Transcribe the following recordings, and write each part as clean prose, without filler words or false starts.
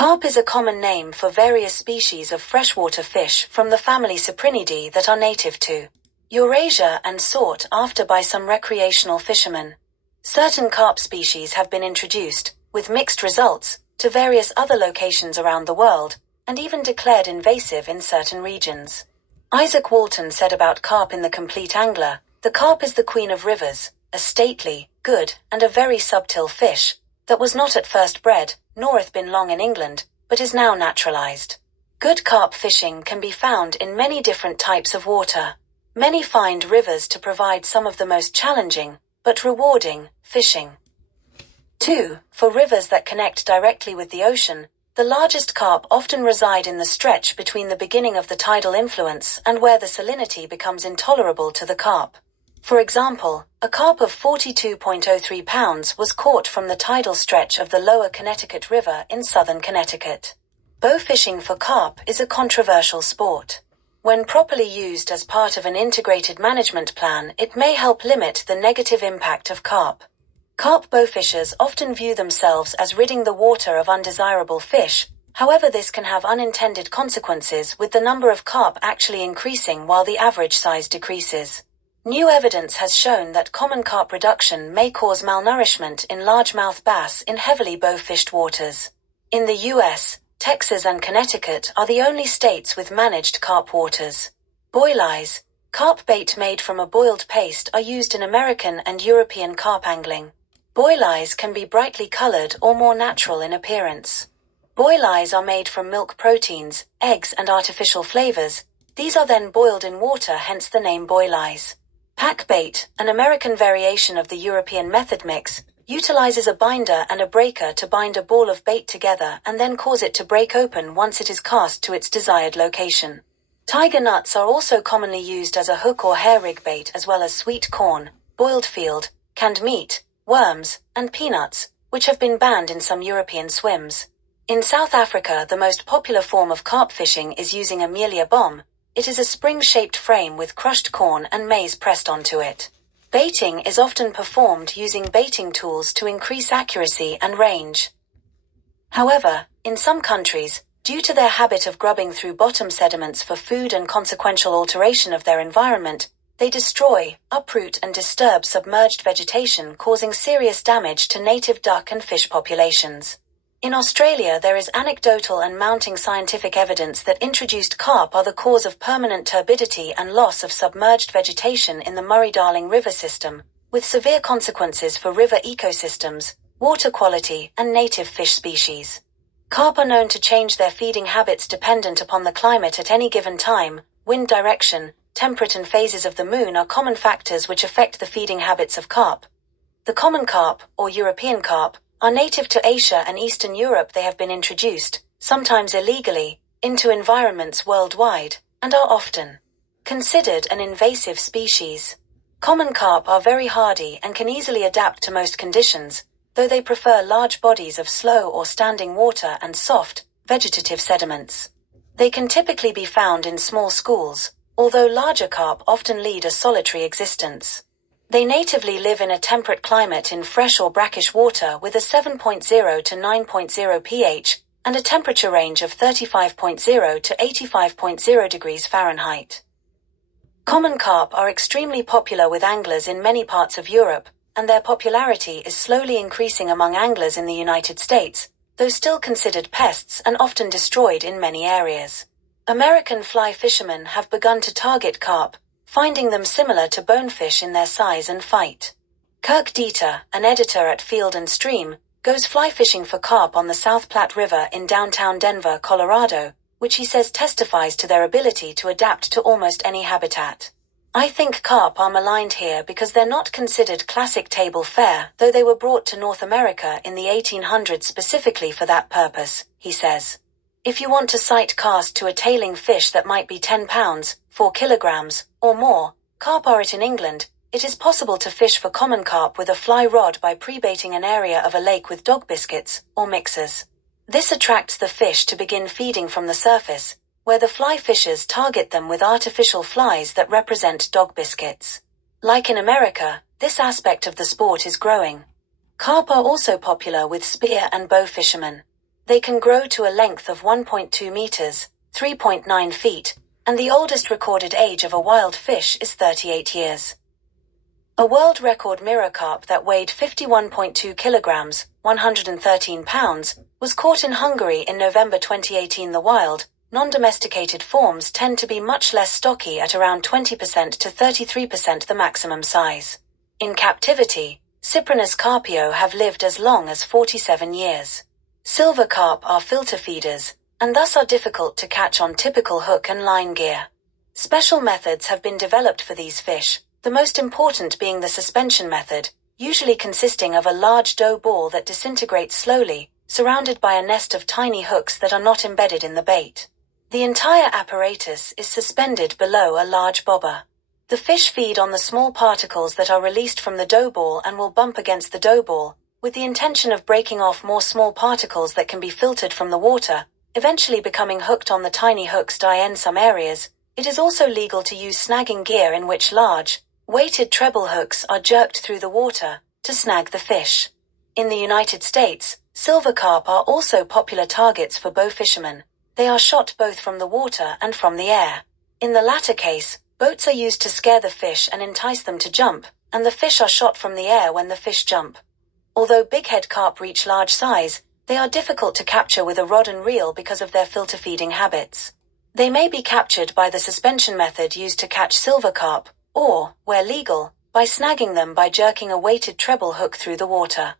Carp is a common name for various species of freshwater fish from the family Cyprinidae that are native to Eurasia and sought after by some recreational fishermen. Certain carp species have been introduced, with mixed results, to various other locations around the world, and even declared invasive in certain regions. Isaac Walton said about carp in The Complete Angler, "The carp is the queen of rivers, a stately, good, and a very subtle fish, that was not at first bred, nor hath been long in England, but is now naturalized." Good carp fishing can be found in many different types of water. Many find rivers to provide some of the most challenging, but rewarding, fishing. 2. For rivers that connect directly with the ocean, the largest carp often reside in the stretch between the beginning of the tidal influence and where the salinity becomes intolerable to the carp. For example, a carp of 42.03 pounds was caught from the tidal stretch of the lower Connecticut River in southern Connecticut. Bow fishing for carp is a controversial sport. When properly used as part of an integrated management plan, it may help limit the negative impact of carp. Carp bowfishers often view themselves as ridding the water of undesirable fish, however this can have unintended consequences with the number of carp actually increasing while the average size decreases. New evidence has shown that common carp reduction may cause malnourishment in largemouth bass in heavily bow-fished waters. In the U.S., Texas and Connecticut are the only states with managed carp waters. Boil eyes, carp bait made from a boiled paste, are used in American and European carp angling. Boil eyes can be brightly colored or more natural in appearance. Boil eyes are made from milk proteins, eggs and artificial flavors. These are then boiled in water, hence the name boil eyes. Pack bait, an American variation of the European method mix, utilizes a binder and a breaker to bind a ball of bait together and then cause it to break open once it is cast to its desired location. Tiger nuts are also commonly used as a hook or hair rig bait, as well as sweet corn, boiled field, canned meat, worms, and peanuts, which have been banned in some European swims. In South Africa, the most popular form of carp fishing is using a mealia bomb. It is a spring-shaped frame with crushed corn and maize pressed onto it. Baiting is often performed using baiting tools to increase accuracy and range. However, in some countries, due to their habit of grubbing through bottom sediments for food and consequential alteration of their environment, they destroy, uproot and disturb submerged vegetation, causing serious damage to native duck and fish populations. In Australia, there is anecdotal and mounting scientific evidence that introduced carp are the cause of permanent turbidity and loss of submerged vegetation in the Murray-Darling River system, with severe consequences for river ecosystems, water quality, and native fish species. Carp are known to change their feeding habits dependent upon the climate at any given time. Wind direction, temperate and phases of the moon are common factors which affect the feeding habits of carp. The common carp, or European carp, are native to Asia and Eastern Europe. They have been introduced, sometimes illegally, into environments worldwide, and are often considered an invasive species. Common carp are very hardy and can easily adapt to most conditions, though they prefer large bodies of slow or standing water and soft, vegetative sediments. They can typically be found in small schools, although larger carp often lead a solitary existence. They natively live in a temperate climate in fresh or brackish water with a 7.0 to 9.0 pH and a temperature range of 35.0 to 85.0 degrees Fahrenheit. Common carp are extremely popular with anglers in many parts of Europe, and their popularity is slowly increasing among anglers in the United States, though still considered pests and often destroyed in many areas. American fly fishermen have begun to target carp, finding them similar to bonefish in their size and fight. Kirk Dieter, an editor at Field and Stream, goes fly fishing for carp on the South Platte River in downtown Denver, Colorado, which he says testifies to their ability to adapt to almost any habitat. "I think carp are maligned here because they're not considered classic table fare, though they were brought to North America in the 1800s specifically for that purpose," he says. If you want to sight cast to a tailing fish that might be 10 pounds, 4 kilograms, or more, carp are it in England. It is possible to fish for common carp with a fly rod by pre-baiting an area of a lake with dog biscuits, or mixers. This attracts the fish to begin feeding from the surface, where the fly fishers target them with artificial flies that represent dog biscuits. Like in America, this aspect of the sport is growing. Carp are also popular with spear and bow fishermen. They can grow to a length of 1.2 meters, 3.9 feet, and the oldest recorded age of a wild fish is 38 years. A world record mirror carp that weighed 51.2 kilograms, 113 pounds, was caught in Hungary in November 2018. The wild, non-domesticated forms tend to be much less stocky at around 20% to 33% the maximum size. In captivity, Cyprinus carpio have lived as long as 47 years. Silver carp are filter feeders, and thus are difficult to catch on typical hook and line gear. Special methods have been developed for these fish, the most important being the suspension method, usually consisting of a large dough ball that disintegrates slowly, surrounded by a nest of tiny hooks that are not embedded in the bait. The entire apparatus is suspended below a large bobber. The fish feed on the small particles that are released from the dough ball and will bump against the dough ball, with the intention of breaking off more small particles that can be filtered from the water, eventually becoming hooked on the tiny hooks. In some areas, it is also legal to use snagging gear in which large, weighted treble hooks are jerked through the water to snag the fish. In the United States, silver carp are also popular targets for bow fishermen. They are shot both from the water and from the air. In the latter case, boats are used to scare the fish and entice them to jump, and the fish are shot from the air when the fish jump. Although bighead carp reach large size, they are difficult to capture with a rod and reel because of their filter feeding habits. They may be captured by the suspension method used to catch silver carp, or, where legal, by snagging them by jerking a weighted treble hook through the water.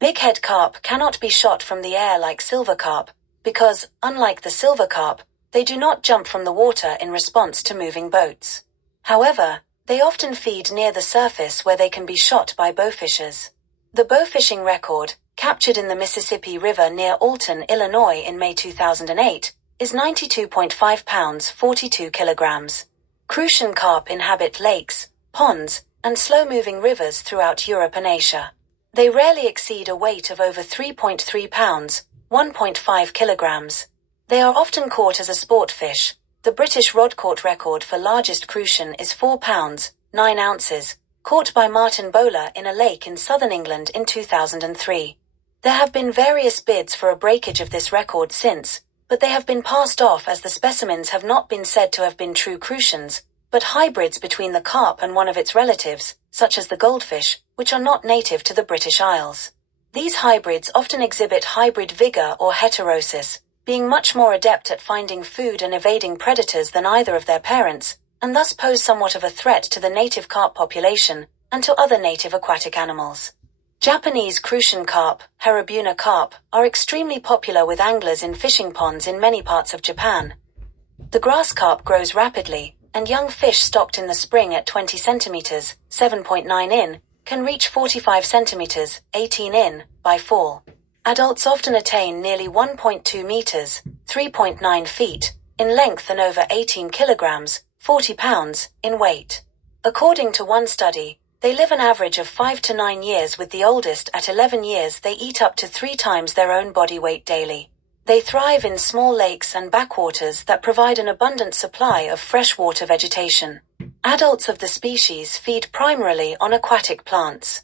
Bighead carp cannot be shot from the air like silver carp, because, unlike the silver carp, they do not jump from the water in response to moving boats. However, they often feed near the surface where they can be shot by bowfishers. The bowfishing record, captured in the Mississippi River near Alton, Illinois in May 2008, is 92.5 pounds 42 kilograms. Crucian carp inhabit lakes, ponds, and slow-moving rivers throughout Europe and Asia. They rarely exceed a weight of over 3.3 pounds, 1.5 kilograms. They are often caught as a sport fish. The British rod caught record for largest crucian is 4 pounds, 9 ounces, caught by Martin Bowler in a lake in southern England in 2003. There have been various bids for a breakage of this record since, but they have been passed off as the specimens have not been said to have been true crucians, but hybrids between the carp and one of its relatives, such as the goldfish, which are not native to the British Isles. These hybrids often exhibit hybrid vigor or heterosis, being much more adept at finding food and evading predators than either of their parents, and thus pose somewhat of a threat to the native carp population and to other native aquatic animals. Japanese crucian carp, Herabuna carp, are extremely popular with anglers in fishing ponds in many parts of Japan. The grass carp grows rapidly, and young fish stocked in the spring at 20 centimeters, 7.9 in, can reach 45 centimeters, 18 in, by fall. Adults often attain nearly 1.2 meters, 3.9 feet, in length and over 18 kilograms, 40 pounds, in weight. According to one study, they live an average of 5 to 9 years, with the oldest at 11 years. They eat up to 3 times their own body weight daily. They thrive in small lakes and backwaters that provide an abundant supply of freshwater vegetation. Adults of the species feed primarily on aquatic plants.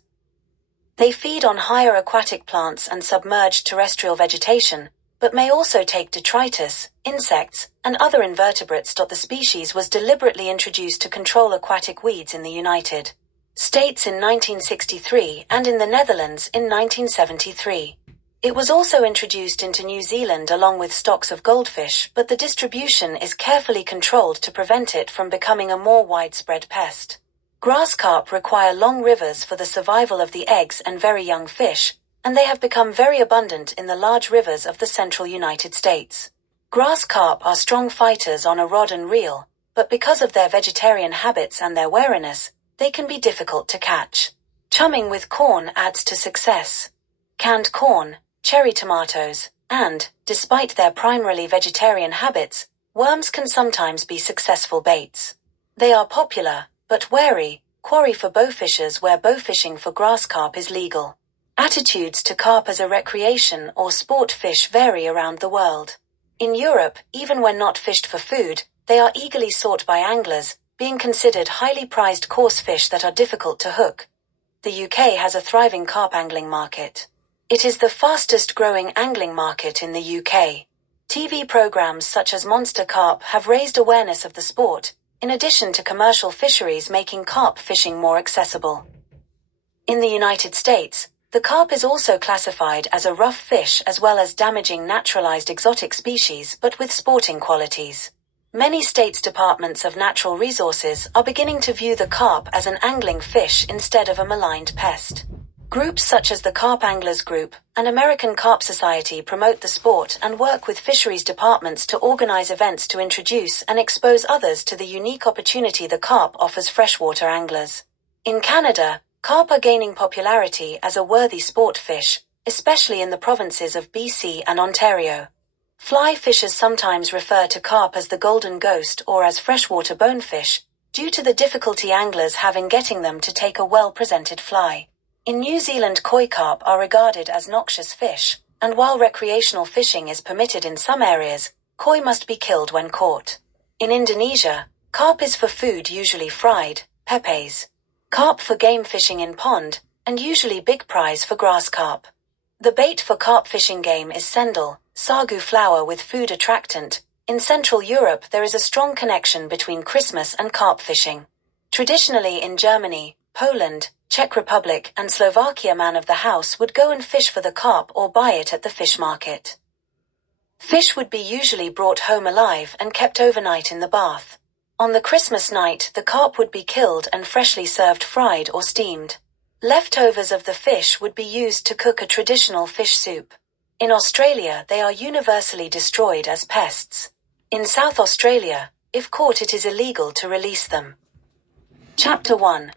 They feed on higher aquatic plants and submerged terrestrial vegetation, but may also take detritus, insects, and other invertebrates. The species was deliberately introduced to control aquatic weeds in the United States in 1963 and in the Netherlands in 1973. It was also introduced into New Zealand along with stocks of goldfish, but the distribution is carefully controlled to prevent it from becoming a more widespread pest. Grass carp require long rivers for the survival of the eggs and very young fish, and they have become very abundant in the large rivers of the central United States. Grass carp are strong fighters on a rod and reel, but because of their vegetarian habits and their wariness, they can be difficult to catch. Chumming with corn adds to success. Canned corn, cherry tomatoes, and, despite their primarily vegetarian habits, worms can sometimes be successful baits. They are popular, but wary, quarry for bowfishers where bowfishing for grass carp is legal. Attitudes to carp as a recreation or sport fish vary around the world. In Europe, even when not fished for food, they are eagerly sought by anglers, being considered highly prized coarse fish that are difficult to hook. The UK has a thriving carp angling market. It is the fastest-growing angling market in the UK. TV programs such as Monster Carp have raised awareness of the sport, in addition to commercial fisheries making carp fishing more accessible. In the United States, the carp is also classified as a rough fish as well as damaging naturalized exotic species but with sporting qualities. Many states' departments of natural resources are beginning to view the carp as an angling fish instead of a maligned pest. Groups such as the Carp Anglers Group and American Carp Society promote the sport and work with fisheries departments to organize events to introduce and expose others to the unique opportunity the carp offers freshwater anglers. In Canada, carp are gaining popularity as a worthy sport fish, especially in the provinces of BC and Ontario. Fly fishers sometimes refer to carp as the golden ghost or as freshwater bonefish, due to the difficulty anglers have in getting them to take a well-presented fly. In New Zealand, koi carp are regarded as noxious fish, and while recreational fishing is permitted in some areas, koi must be killed when caught. In Indonesia, carp is for food, usually fried, pepes. Carp for game fishing in pond, and usually big prize for grass carp. The bait for carp fishing game is sendal, sagu flower with food attractant. In Central Europe there is a strong connection between Christmas and carp fishing. Traditionally in Germany, Poland, Czech Republic and Slovakia, man of the house would go and fish for the carp or buy it at the fish market. Fish would be usually brought home alive and kept overnight in the bath. On the Christmas night the carp would be killed and freshly served fried or steamed. Leftovers of the fish would be used to cook a traditional fish soup. In Australia they are universally destroyed as pests. In South Australia, if caught it is illegal to release them. Chapter 1.